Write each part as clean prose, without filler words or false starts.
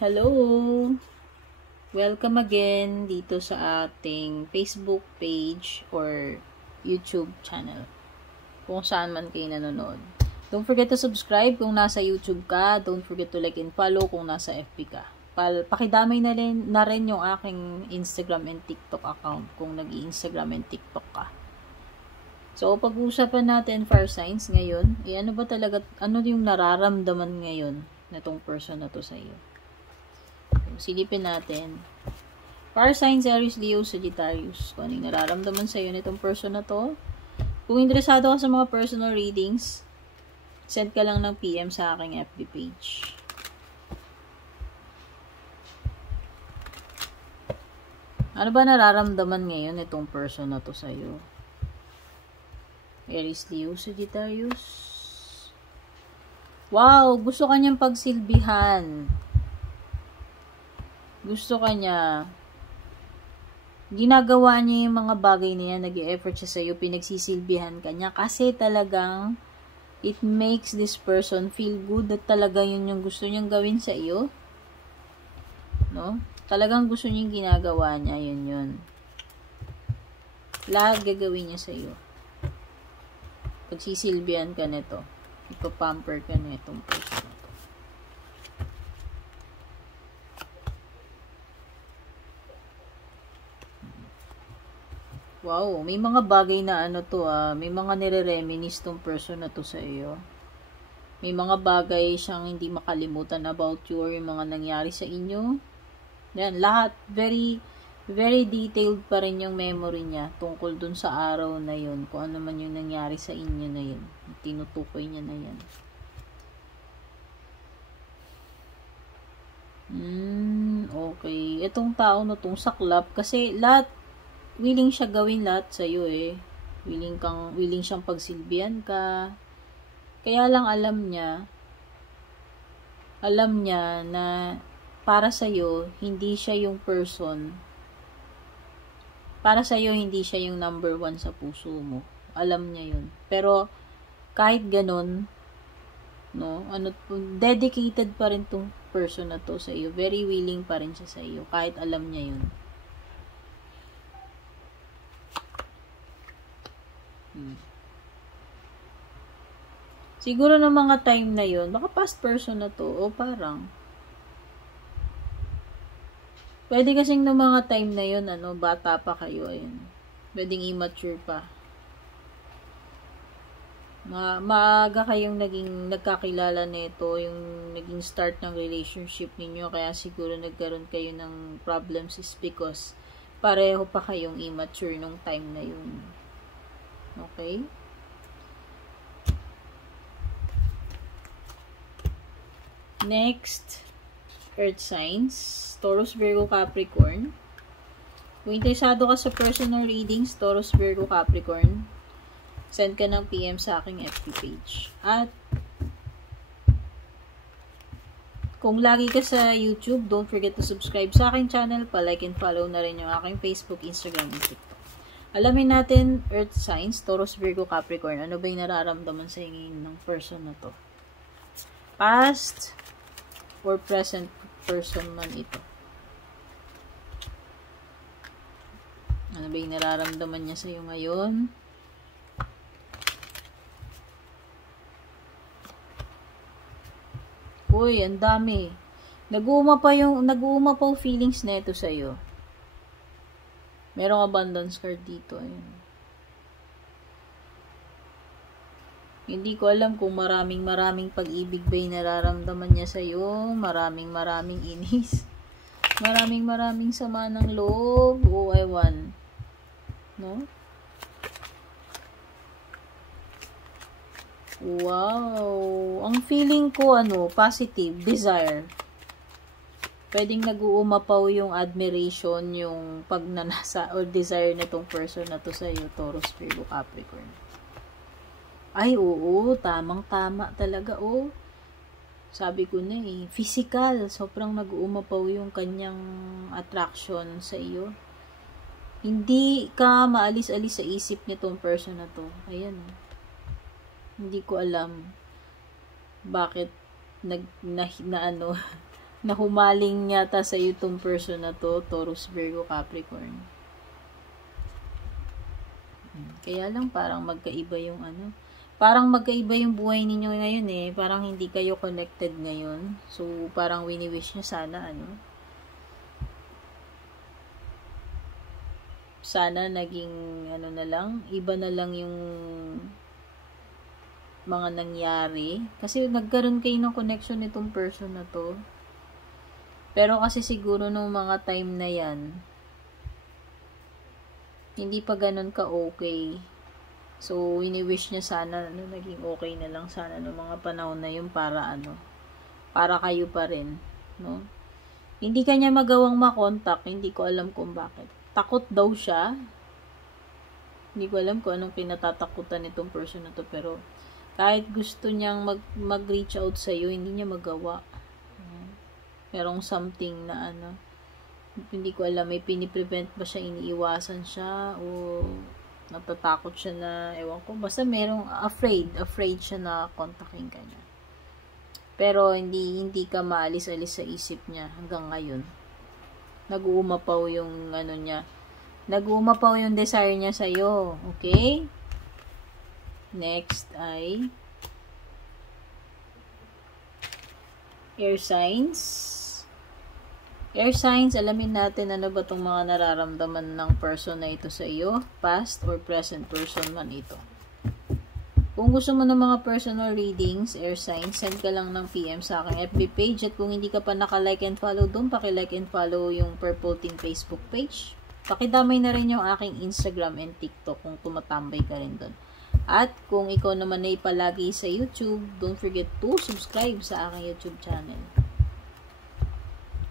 Hello! Welcome again dito sa ating Facebook page or YouTube channel. Kung saan man kayo nanonood. Don't forget to subscribe kung nasa YouTube ka. Don't forget to like and follow kung nasa FB ka. Pakidamay na rin yung aking Instagram and TikTok account kung nag-i-Instagram and TikTok ka. So, pag-uusapan natin fire signs ngayon, ano yung nararamdaman ngayon na tong person na to sa iyo? Silipin natin. Fire signs, Aries, Leo, Sagittarius. Kung ano yung nararamdaman sa iyo nitong person na to. Kung interesado ka sa mga personal readings, send ka lang ng PM sa aking FB page. Ano ba nararamdaman ngayon nitong person na to sa iyo? Aries, Leo, Sagittarius. Wow! Gusto kanyang pagsilbihan. Gusto kanya, ginagawa niya yung mga bagay niya, nag-i-effort siya sa'yo, pinagsisilbihan ka niya, kasi talagang, it makes this person feel good, at talaga yun yung gusto niyang gawin sa iyo, no? Talagang gusto niya yung ginagawa niya, yun. Lahat gagawin niya sa iyo. Pagsisilbihan ka nito, ipapamper ka na itong person. Wow, may mga bagay na may mga nire-reminisce tong person na to sa iyo. May mga bagay siyang hindi makalimutan about you or yung mga nangyari sa inyo. Yan, lahat, very, very detailed pa rin yung memory niya tungkol dun sa araw na yun. Kung ano man yung nangyari sa inyo na yun. Tinutukoy niya na yan. Okay. Itong tao na tong saklap, kasi willing siya gawin lahat sa iyo eh. Willing siyang pagsilbihan ka. Kaya lang alam niya na para sa iyo hindi siya yung person. Para sa iyo hindi siya yung number 1 sa puso mo. Alam niya yun. Pero kahit ganun, no, dedicated pa rin tong person na to sa iyo. Very willing pa rin siya sa iyo kahit alam niya yun. Siguro ng mga time na yun, baka past person na to, o parang pwede kasing ng mga time na yun, bata pa kayo, ayun. Pwedeng immature pa. Maaga kayong nagkakilala nito, yung naging start ng relationship ninyo, kaya siguro nagkaroon kayo ng problems is because pareho pa kayong immature nung time na yun. Okay? Next, earth signs, Taurus, Virgo, Capricorn. Kung interesado ka sa personal readings, Taurus, Virgo, Capricorn, send ka ng PM sa aking FB page. At kung lagi ka sa YouTube, don't forget to subscribe sa aking channel, pa-like and follow na rin yung aking Facebook, Instagram, and TikTok. Alamin natin, earth signs, Taurus, Virgo, Capricorn. Ano ba yung nararamdaman sa ingin ng person na to? Past or present person man ito. Ano ba yung nararamdaman niya sa iyo ngayon? Uy, ang dami. Nag-uuma pa feelings na ito sa iyo. Merong abundance card dito. Ayun. Hindi ko alam kung maraming pag-ibig ba yung nararamdaman niya sa'yo. Maraming inis. Maraming sama ng loob. O ewan. No? Wow. Ang feeling ko, positive. Desire. Pwedeng nag-uumapaw yung admiration, yung pagnanasa or desire na tong person na to sa'yo, Taurus, Virgo, Capricorn. Ay, oo, tamang-tama talaga, oh. Sabi ko na eh, physical, sobrang nag-uumapaw yung kanyang attraction sa iyo. Hindi ka maalis-alis sa isip nitong person na to. Ayan. Hindi ko alam bakit na humaling yata sa itong person na to, Taurus, Virgo, Capricorn. Kaya lang parang magkaiba yung ano. Parang magkaiba yung buhay ninyo ngayon eh. Parang hindi kayo connected ngayon. So, parang wini-wish nyo sana ano. Sana naging ano na lang, iba na lang yung mga nangyari. Kasi nagkaroon kayo ng connection nitong person na to. Pero kasi siguro nung mga time na yan, hindi pa ganun ka okay. So, wini-wish niya sana ano, naging okay na lang sana no mga panahon na yun para ano, para kayo pa rin, no? Hindi kanya magawang makontak, hindi ko alam kung bakit. Takot daw siya. Hindi ko alam kung anong pinatatakutan nitong person na to, pero kahit gusto niyang mag-reach out sa iyo, hindi niya magawa. Merong something na ano, hindi ko alam, may piniprevent ba siya, iniiwasan siya, o natatakot siya na, ewan ko, basta merong afraid siya na kontakin ka niya. Pero hindi ka maalis-alis sa isip niya hanggang ngayon. Nag-uumapaw yung ano niya, nag-uumapaw yung desire niya sa iyo, okay? Next ay air signs. Air signs, alamin natin ano ba itong mga nararamdaman ng person na ito sa iyo, past or present person man ito. Kung gusto mo ng mga personal readings, air signs, send ka lang ng PM sa aking FB page, at kung hindi ka pa naka-like and follow doon, paki-like and follow yung Purple Team Facebook page. Pakidamay na rin yung aking Instagram and TikTok kung tumatambay ka rin doon. At kung ikaw naman ay palagi sa YouTube, don't forget to subscribe sa aking YouTube channel.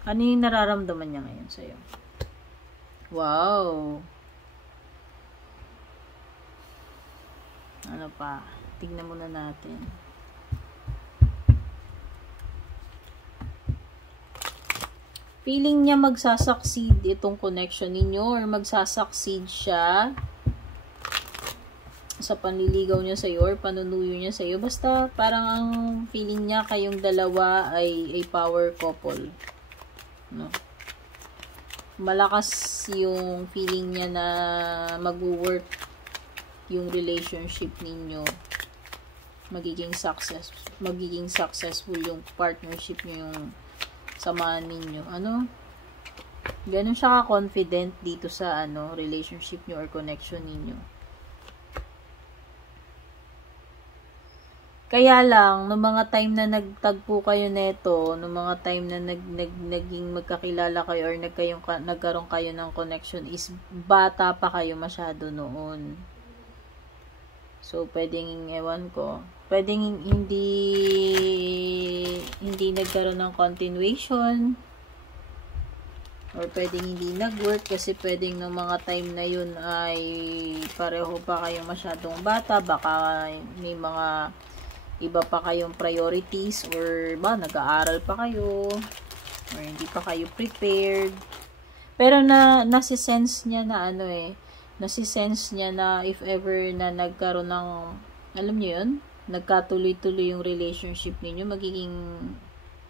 Ano yung nararamdaman niya ngayon sa'yo? Wow! Ano pa? Tingnan muna natin. Feeling niya magsasucceed itong connection ninyo, or magsasucceed siya sa panliligaw niya sa'yo or panunuyo niya sa'yo. Basta parang ang feeling niya kayong dalawa ay a power couple. No? Malakas yung feeling niya na mag-work yung relationship ninyo. Magiging successful yung partnership niyo, yung samahan ninyo. Ano? Ganun siya ka-confident dito sa ano, relationship niyo or connection ninyo. Kaya lang, noong mga time na nagtagpo kayo neto, noong mga time na naging magkakilala kayo or nagkaroon kayo ng connection, is bata pa kayo masyado noon. So, pwedeng, ewan ko, pwedeng hindi nagkaroon ng continuation, or pwedeng hindi nag-work kasi pwedeng noong mga time na yun ay pareho pa kayong masyadong bata, baka may mga iba pa kayong priorities, or nag-aaral pa kayo, or hindi pa kayo prepared. Pero nasi-sense niya na ano nasi-sense niya na if ever na nagkaroon ng, alam niyo yun, nagkatuloy-tuloy yung relationship ninyo, magiging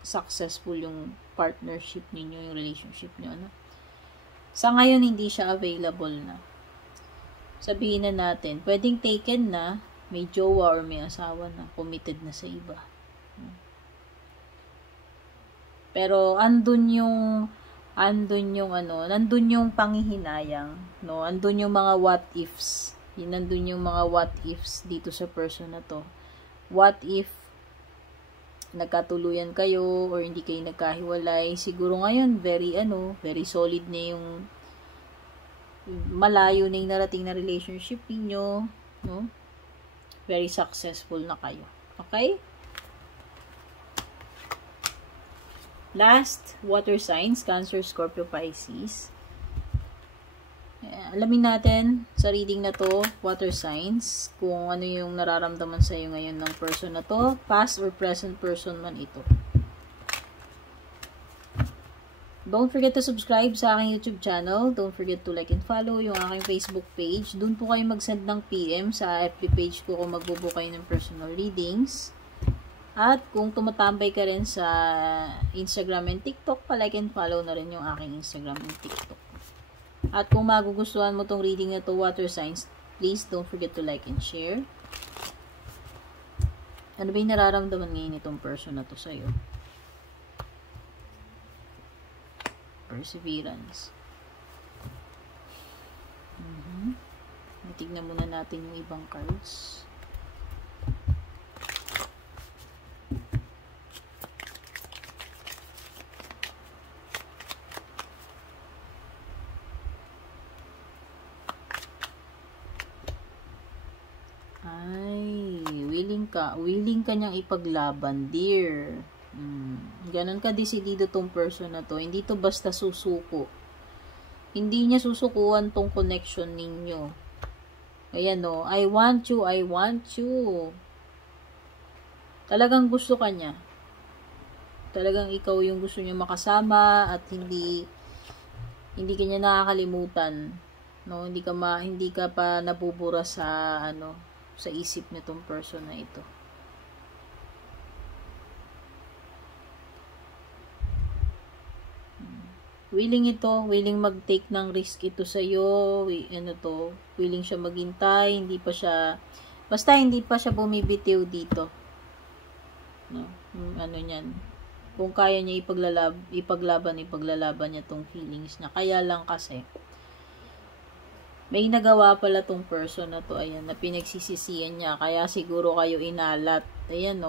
successful yung partnership ninyo, yung relationship niyo, ano? Sa ngayon, hindi siya available na. Sabihin na natin, pwedeng taken na, may jowa or may asawa na, committed na sa iba. Pero nandun yung panghihinayang, no? Andun yung mga what ifs. Nandun yung mga what ifs dito sa person na to. What if nagkatuluyan kayo or hindi kayo nagkahiwalay? Siguro ngayon very solid na yung malayo na yung narating na relationship niyo, no? Very successful na kayo. Okay? Last, water signs, Cancer, Scorpio, Pisces. Alamin natin sa reading na to, water signs, kung ano yung nararamdaman sa iyo ngayon ng person na to, past or present person man ito. Don't forget to subscribe sa aking YouTube channel. Don't forget to like and follow yung aking Facebook page. Doon po kayo mag-send ng PM sa FB page ko kung magbubook kayo ng personal readings. At kung tumatambay ka rin sa Instagram and TikTok, like and follow na rin yung aking Instagram and TikTok. At kung magugustuhan mo tong reading na to, water signs, please don't forget to like and share. Ano ba yung nararamdaman ngayon itong person na to sa'yo? Perseverance. Tignan muna natin yung ibang cards. Willing ka niyang ipaglaban, dear. Ganon ka desidido tong person na to. Hindi to basta susuko. Hindi niya susukuan tong connection ninyo. Ayan o, I want you, I want you. Talagang gusto ka niya. Talagang ikaw yung gusto niya makasama at hindi ka niya nakakalimutan. No, hindi ka pa nabubura sa sa isip nitong person na ito. Willing mag-take ng risk ito sa iyo. Willing siya maghintay, basta hindi pa siya bumibitiw dito. No, niyan. Kung kaya niya ipaglaban niya tong feelings niya. Kaya lang kasi may nagawa pala tong person na to, ayan, na pinagsisisihan niya, kaya siguro kayo inalat. Ayan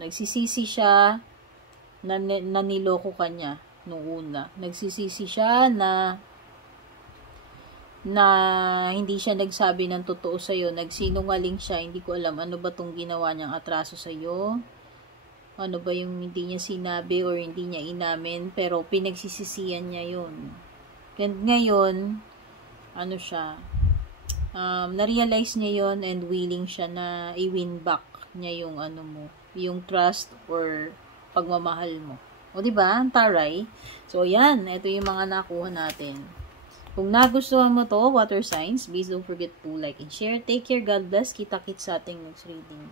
nagsisisi siya na niloko ka niya nung una. Nagsisisi siya na hindi siya nagsabi ng totoo sa'yo. Nagsinungaling siya. Hindi ko alam ano ba tong ginawa niyang atraso sa'yo. Ano ba yung hindi niya sinabi or hindi niya inamin. Pero pinagsisisihan niya yun. And ngayon, na-realize niya yun and willing siya na i-win back niya yung yung trust or pagmamahal mo. O, diba? Ang taray. So, yan. Ito yung mga nakuha natin. Kung nagustuhan mo to, water signs, please don't forget to like and share. Take care. God bless. Kita-kits sa ating next reading.